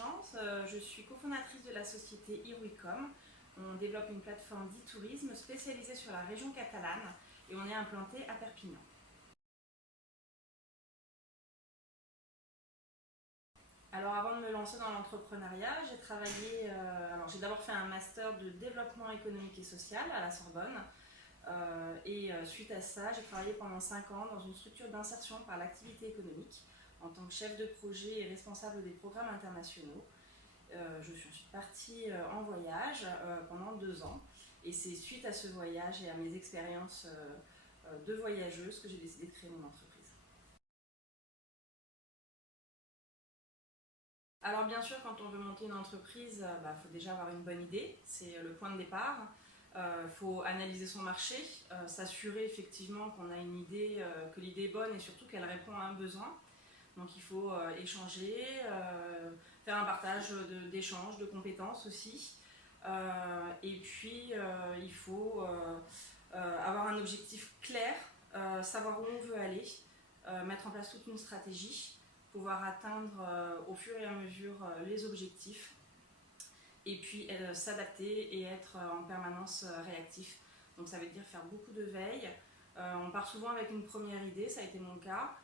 agence. Je suis cofondatrice de la société Iruicom. On développe une plateforme d'e-tourisme spécialisée sur la région catalane et on est implanté à Perpignan. Alors avant de me lancer dans l'entrepreneuriat, j'ai d'abord fait un master de développement économique et social à la Sorbonne. Suite à ça, j'ai travaillé pendant 5 ans dans une structure d'insertion par l'activité économique en tant que chef de projet et responsable des programmes internationaux. Je suis ensuite partie en voyage pendant 2 ans et c'est suite à ce voyage et à mes expériences de voyageuse que j'ai décidé de créer mon entreprise. Alors bien sûr, quand on veut monter une entreprise, faut déjà avoir une bonne idée, c'est le point de départ. Faut analyser son marché, s'assurer effectivement qu'on a une idée, que l'idée est bonne et surtout qu'elle répond à un besoin. Donc il faut échanger, faire un partage d'échanges, de compétences aussi. Il faut avoir un objectif clair, savoir où on veut aller, mettre en place toute une stratégie, pouvoir atteindre au fur et à mesure les objectifs et puis s'adapter et être en permanence réactif. Donc ça veut dire faire beaucoup de veille. On part souvent avec une première idée, ça a été mon cas,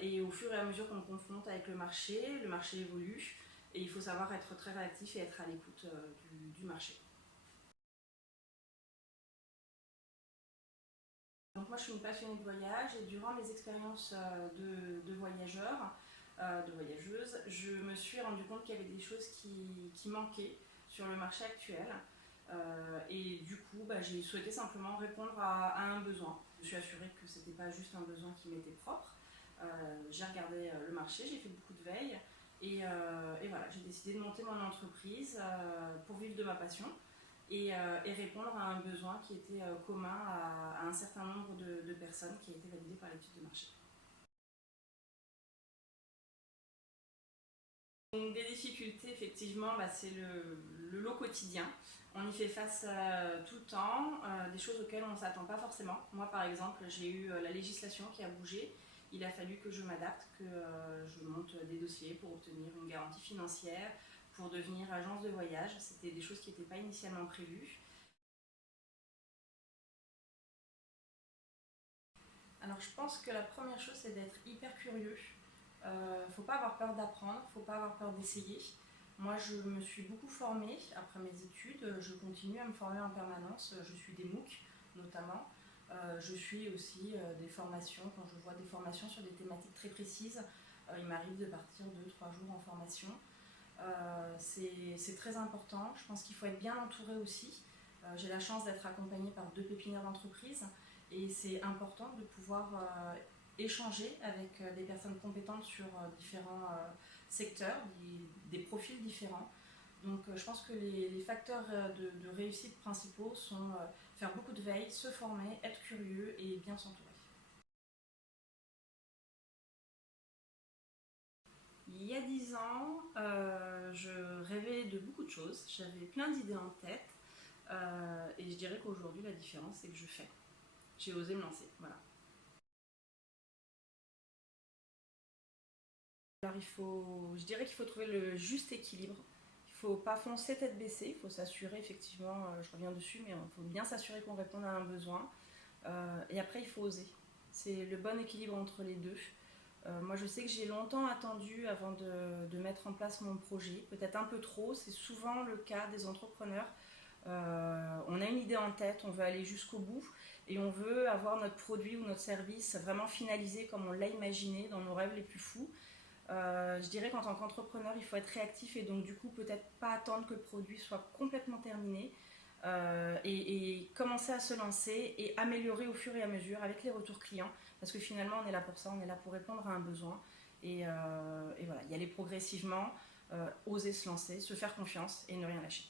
et au fur et à mesure qu'on le confronte avec le marché évolue et il faut savoir être très réactif et être à l'écoute du marché. Donc moi je suis une passionnée de voyage et durant mes expériences de voyageuse, je me suis rendu compte qu'il y avait des choses qui manquaient sur le marché actuel. Et du coup, j'ai souhaité simplement répondre à un besoin. Je me suis assurée que ce n'était pas juste un besoin qui m'était propre. J'ai regardé le marché, j'ai fait beaucoup de veille et voilà, j'ai décidé de monter mon entreprise pour vivre de ma passion et répondre à un besoin qui était commun à un certain nombre de personnes qui a été validé par l'étude de marché. Donc, des difficultés, effectivement, c'est le lot quotidien. On y fait face tout le temps, des choses auxquelles on ne s'attend pas forcément. Moi, par exemple, j'ai eu la législation qui a bougé. Il a fallu que je m'adapte, que je monte des dossiers pour obtenir une garantie financière, pour devenir agence de voyage. C'était des choses qui n'étaient pas initialement prévues. Alors, je pense que la première chose, c'est d'être hyper curieux. Faut pas avoir peur d'apprendre, faut pas avoir peur d'essayer. Moi, je me suis beaucoup formée après mes études, je continue à me former en permanence, je suis des MOOC notamment. Je suis aussi des formations, quand je vois des formations sur des thématiques très précises, il m'arrive de partir 2-3 jours en formation. C'est très important, je pense qu'il faut être bien entouré aussi. J'ai la chance d'être accompagnée par 2 pépinières d'entreprise et c'est important de pouvoir échanger avec des personnes compétentes sur différents secteurs, des profils différents. Donc je pense que les facteurs de réussite principaux sont faire beaucoup de veille, se former, être curieux et bien s'entourer. Il y a 10 ans, je rêvais de beaucoup de choses, j'avais plein d'idées en tête et je dirais qu'aujourd'hui la différence c'est que je fais. J'ai osé me lancer, voilà. Alors je dirais qu'il faut trouver le juste équilibre. Il ne faut pas foncer tête baissée, il faut s'assurer effectivement, je reviens dessus, mais il faut bien s'assurer qu'on réponde à un besoin. Et après il faut oser. C'est le bon équilibre entre les deux. Moi je sais que j'ai longtemps attendu avant de mettre en place mon projet, peut-être un peu trop, c'est souvent le cas des entrepreneurs. On a une idée en tête, on veut aller jusqu'au bout et on veut avoir notre produit ou notre service vraiment finalisé comme on l'a imaginé dans nos rêves les plus fous. Je dirais qu'en tant qu'entrepreneur, il faut être réactif et donc du coup peut-être pas attendre que le produit soit complètement terminé et commencer à se lancer et améliorer au fur et à mesure avec les retours clients parce que finalement on est là pour ça, on est là pour répondre à un besoin et voilà, y aller progressivement, oser se lancer, se faire confiance et ne rien lâcher.